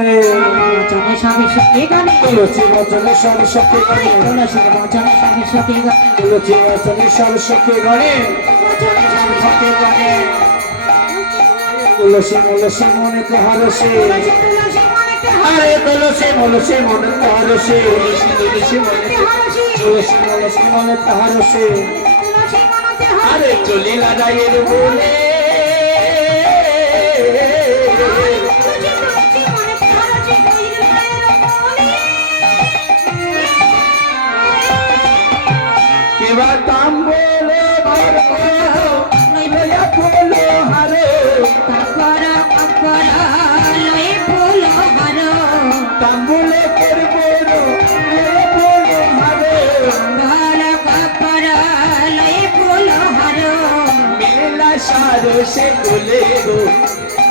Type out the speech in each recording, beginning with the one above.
বচনে সবে সত্যি গানে তুলসী বচনে সব সখী গণে তুলসীর বচনে সবে সত্যি গানে তুলসী বচনে সব সখী গণে বচনে সবে সত্যি গানে তুলসী মুলসী মনে তো হরসে তুলসী তুলসী মনেতে আরে তুলসী মুলসী মনে তো হরসে তুলসী মনে হাসি তুলসী মুলসী মনে তো হরসে তুলসী মনেতে আরে চলি লাগাইয়ের বলে তুলসী মনেতে হাসি কইর মায়ের বলে কেবা তাম্বলে লইয়া বলো হারে তাকরা আকরা লয়ে ফুল হার তাম্বলে করব লইয়া বলো হারে গাল কাকরা লয়ে ফুল হার মেলা সারো সে কোলে গো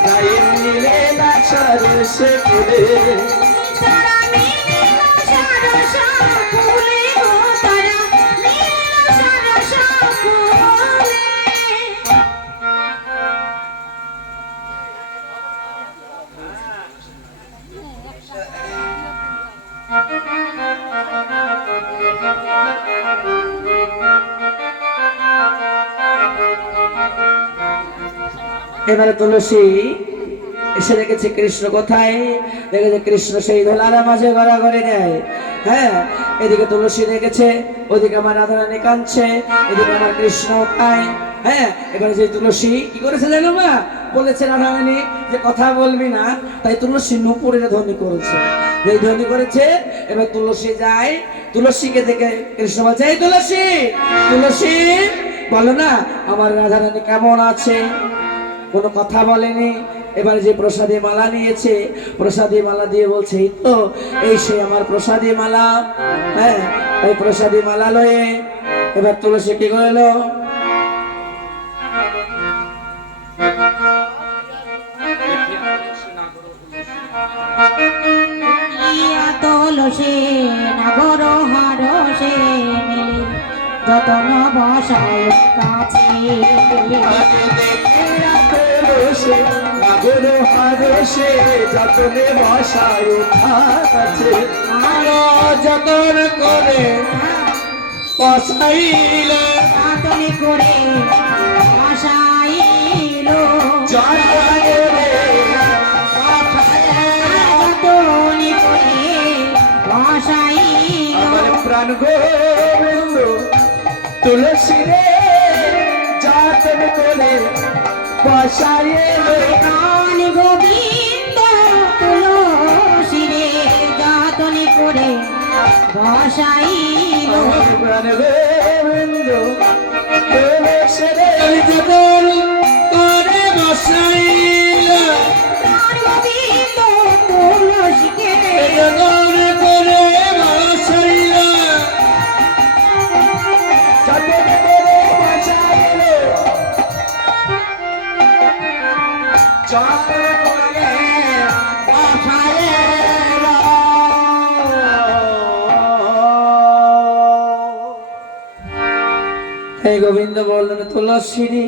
গায়ে মিলেলা সারো সে কোলে তারা মিলিল সারস ফুলে গো তারা মিলিল সারস ফুলে এবারে তুলসী এসে দেখেছে কৃষ্ণ কোথায়, দেখেছে কৃষ্ণ সেই ধোলার মাঝে গড়াগড়ি দেয়। হ্যাঁ, এদিকে তুলসী দেখেছে, ওদিকে আমার রাধারানী কাঁদছে, এদিকে আমার কৃষ্ণ খায়। হ্যাঁ, এবারে যে তুলসী কি করেছে জানো মা, বলেছে রাধারানী যে কথা বলবি না, তাই তুলসী নুপুরের ধ্বনি করেছে। এই ধ্বনি করেছে, এবার তুলসী যায়, তুলসীকে দেখে কৃষ্ণ বলছে এই তুলসী, তুলসী বলো না আমার রাধারানী কেমন আছে, কোনো কথা বলেনি। এবার যে প্রসাদী মালা নিয়েছে, প্রসাদী মালা দিয়ে বলছে এই তো, এই সে আমার প্রসাদী মালা। হ্যাঁ, এই প্রসাদী মালা লয়ে এবার তুলসী কি করলো, ইয়া তুলসী নাগর হারসে মিলি যতন বসায় কাছে যতনে বসায় কাছে আরো যতন করে বসাইল যতনে করে বসাইল যতনে করে বসাইল প্রাণ গোবিন্দ তুলসী রে যতন করে বসাইল প্রাণ গোবিন্দ তুলসী রে যতনে করে বসাইল প্রাণ গোবিন্দ তুলসী রে যতন করে বসাইল প্রাণ গোবিন্দ তুলসীকে যতন করে বসাইল যতন করে বসাইল যতন করে বসাইল। এই গোবিন্দ বললেন তুলসী রে,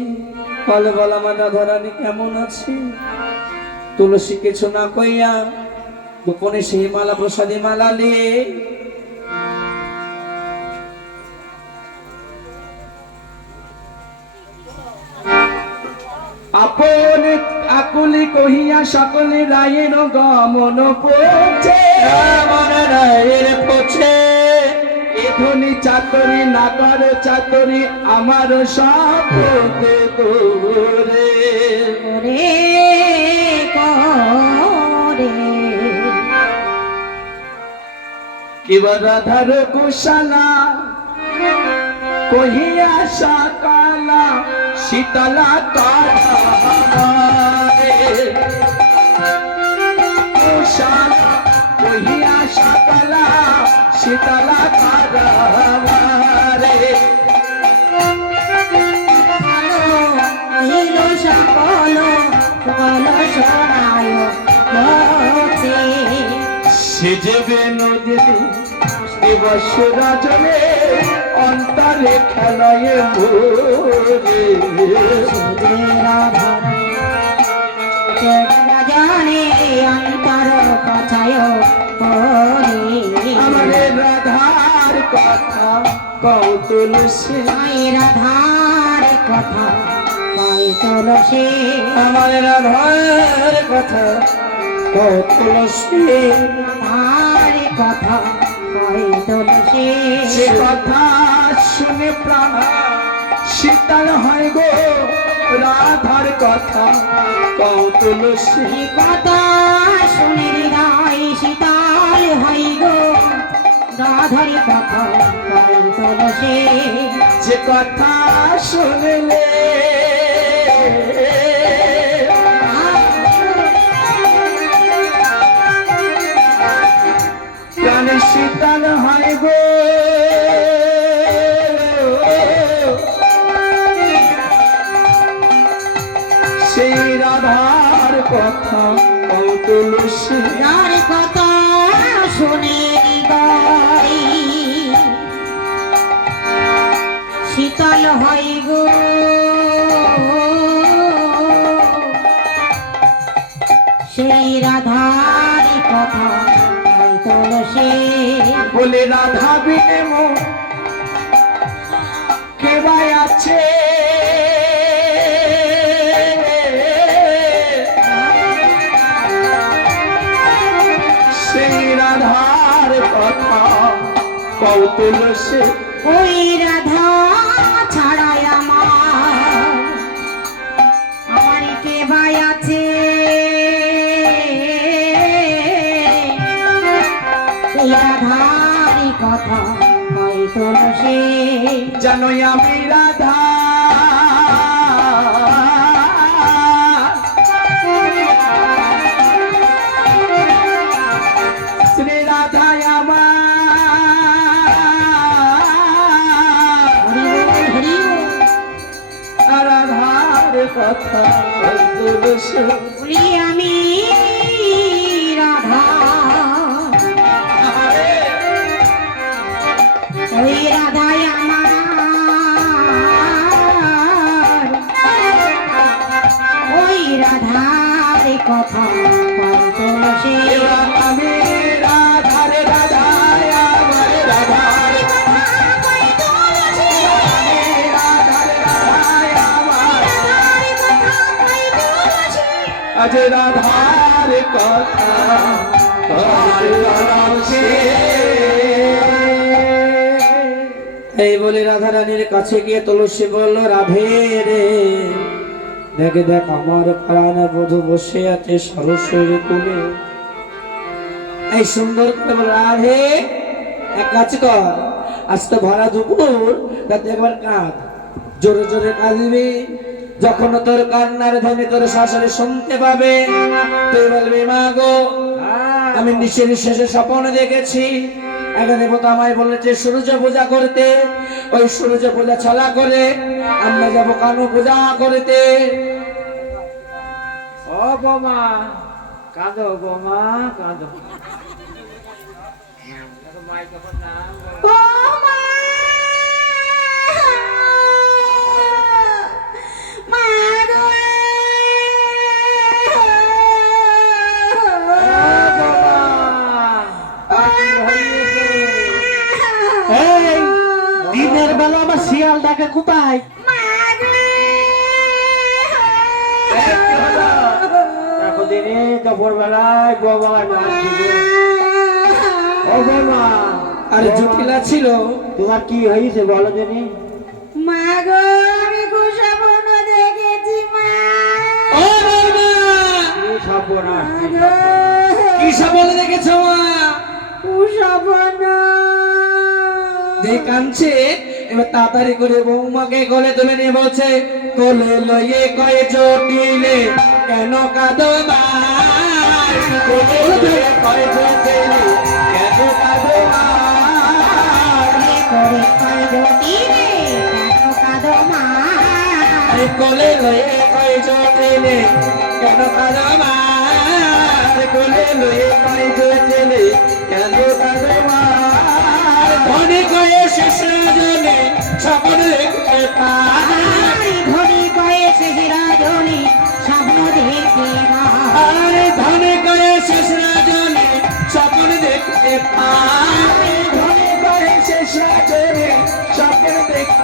বলে বল আমার রাধারানী কেমন আছে। তুলসী কিছু না কইয়া গোপনে সেই মালা প্রসাদী মালা নিয়ে আপন আকুলি কহিয়া সকলে রায়ের গমন পড়ছে, আমার রায়ের পছে এ ধ্বনি চাতরি নাগর চাতরি আমার সাপতে তোরে করে করে কিবা রাধার কুশালা কহিয়া সকালা শীতলা কারে কুশালা কহিয়া সকালা শীতলা কারে কহিল সকল সকল শোনায় লোকে সেজবে নদীতে দিবস রজনে অন্তরে খেলায় ভোরে রাধা জানে অন্তর কথা কও তুলসী ওই রাধার কথা কয় তুলসী আমার রাধার কথা কও তুলসী রাধার কথা কয় তুলসী সে কথা শুনে প্রাণ শীতল হয় গো রাধার কথা কও তুলসী কথা শুনে হৃদয় শীতল হই গো রাধার কথা কয় তুলসী যে কথা শুনলে প্রাণ শীতল হয় গো সেই রাধার কথা কও তুলসী যার কথা শুনে হৃদয় শীতল হই গো সেই রাধার কথা কয় তুলসী বলে রাধা বিনে মোর কে ভাই আছে সেই রাধার কথা কও তুলসী ওই রাধা ছাড়াই আমার কে ভাই আছে এই রাধার কথা কয় তুলসী জানোই আমি রাধা শ্রী রাধাই আমার হরি রাধার কথা তুলসী বলি আমি রাধা ওই রাধাই আমার ওই রাধার কথা কয় তুলসী আমি রাধারে রাধায় আমার রাধার কথা কয় তুলসী রাধারে রাধায় আমার রাধার কথা কয় তুলসী আজ রাধার কথা এই বলে রাধা রানীর কাছে গিয়ে তুলসী বলল রাধে রে দেখ দেখ আমার প্রাণ বধূ বসে আছে সরস্বরী কুলে এই সুন্দর করে বল রাধে এক কাজ কর আজ তো ভরা দুপুর তাতে একবার কাঁদ জোরে জোরে কাঁদবি যখন তোর কান্নার ধ্বনি তোর শাশুড়ি শুনতে পাবে তুই বলবি মা গো আমি নিশে নিঃশ্বাসে স্বপ্ন দেখেছি এক দেবতা আমায় বলেছে সূর্য পূজা করতে ওই সূর্য পূজা ছলা করে আমরা যাব কানু পূজা করতে ও বোমা কাঁদো বোমা কাঁদো মাইক্রোফোন না ও মা মা গো এই দিনের বেলা আমার শিয়াল ডাকে কোথায় দেখো দিনে দুপুর বেলায় বোমা ডাক দিবে। ও বোমা আরে জটিলা ছিল তোমার কি হয়েছে বলো দিনি মা গো আমি কুসবন দেখেছি মা ও বাবা কি সর্বনাশ মা গো কি সবল দেখেছো মা কুসবন যে কাঁদছে এবার তাড়াতাড়ি করে বৌমাকে কোলে তুলে নিয়ে বলছে কোলে লইয়ে কয়ে জটিলে কেন কাঁদো ভাই কোলে লইয়ে কয়ে জটিলে কেন কাঁদো ভাই করে কয় জটিলে কেন কাঁদো মা আরে কোলে লইয়ে কয়ে জটিলে কেন কাঁদো ভাই কোলে লইয়ে কয়ে জটিলে কেন কাঁদো ভাই ধনে কয়ে শেষ রাজনে স্বপ্ন দেখতে পাই ধনী কয়েছে রাজনী স্বপ্ন দেখতে মা আরে ধনে কয়ে শেষ রাজনে স্বপ্ন দেখতে পাই ধনে কয়ে শেষ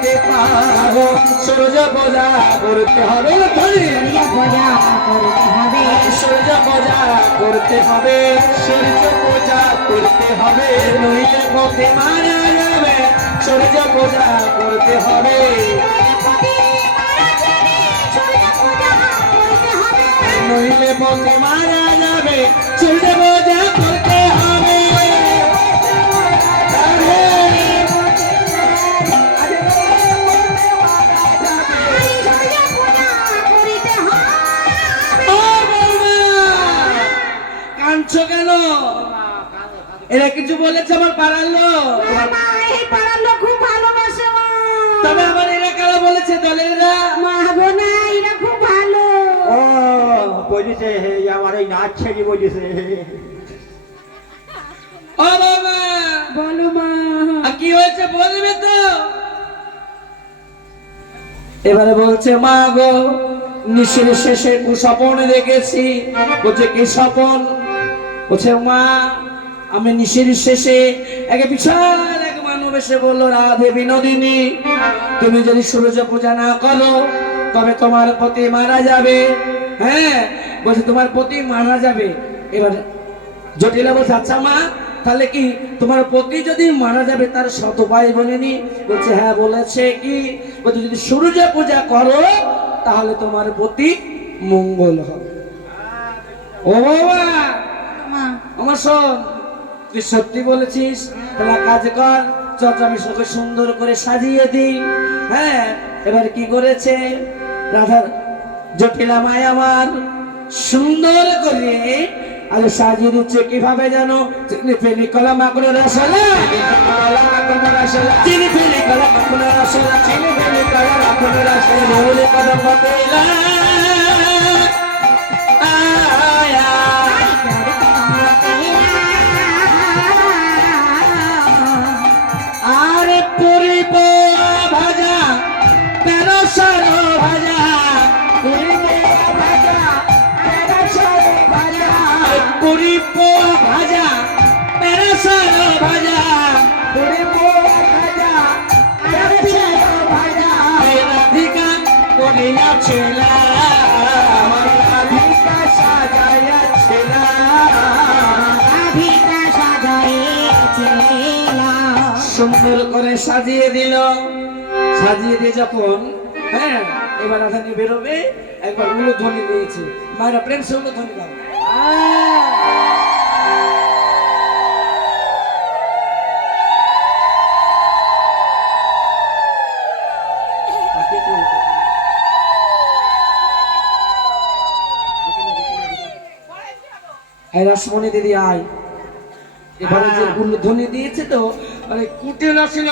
হবে পাগো সূর্য পূজা করতে হবে সূর্য পূজা করতে হবে সূর্য পূজা করতে হবে সূর্য পূজা করতে হবে নইলে পথে মারা যাবে সূর্য পূজা করতে হবে নইলে পথে মারা যাবে সূর্য পূজা করতে হবে কাঁদছো কেন? এরা কিছু বলেছে আমার পাড়ার লোক? এই পাড়ার লোক খুব ভালোবাসে মা। তবে আমার এরা কারা বলেছে দলেরা? মা গো না, এরা খুব ভালো। ও বলিছে আমার এই নাচ ছেড়ে বলিছে ও বাবা বলো মা। কি হয়েছে বলবে তো? এবারে বলছে মা গো নিশির শেষে কুস্বপন দেখেছি। বলছে কি স্বপন? বলছে মা আমি নিশির শেষে এক বিশাল এক মানব এসে বললো রাধে বিনোদিনী তুমি যদি সূর্য পূজা না করো তবে তোমার পতি মারা যাবে। হ্যাঁ বলছে তোমার পতি মারা যাবে। এবার জটিলা বলছে আচ্ছা মা তাহলে কি তোমার পতি যদি মারা যাবে তার শত উপায় বলেনি? বলছে হ্যাঁ বলেছে। কি বলছে যদি সূর্য পূজা করো তাহলে তোমার পতি মঙ্গল হবে। ও বাবা মা আমার শোন তুই সত্যি বলেছিস তাহলে এক কাজ কর চল আমি সবকে সুন্দর করে সাজিয়ে দিই। হ্যাঁ এবার কি করেছে রাধা জটিলা মায় আমার সুন্দর করে আর সাজিয়ে দিচ্ছে কিভাবে জানো? চিনি ফেলি কলা মাখনের রসলা চিনি ফেলি কলা মাখনের রসলা চিনি ফেলি কলা মাখনের রসলা বলে কদম পাতেলা আরে পুরি পোয়া ভাজা তেরো সারো ভাজা পুরি পোয়া ভাজা তেরো সারো ভাজা পুরি পোয়া ভাজা তেরো সারো ভাজা পুরি পোয়া ভাজা তেরো সারো ভাজা রাধিকা করিয়া ছেলা আমার রাধিকা সাজাইয়া ছেলা রাধিকা সাজাইছিলা। সুন্দর করে সাজিয়ে দিল। সাজিয়ে দিয়ে যখন হ্যাঁ এবার রাধানি বেরোবে একবার উলুধ্বনি দিয়েছে। মায়েরা প্রেম সে উলুধ্বনি দাও। রাসমণি দিদি আয়। এবারে যে উলুধ্বনি দিয়েছে তো মানে কুটিল ছিল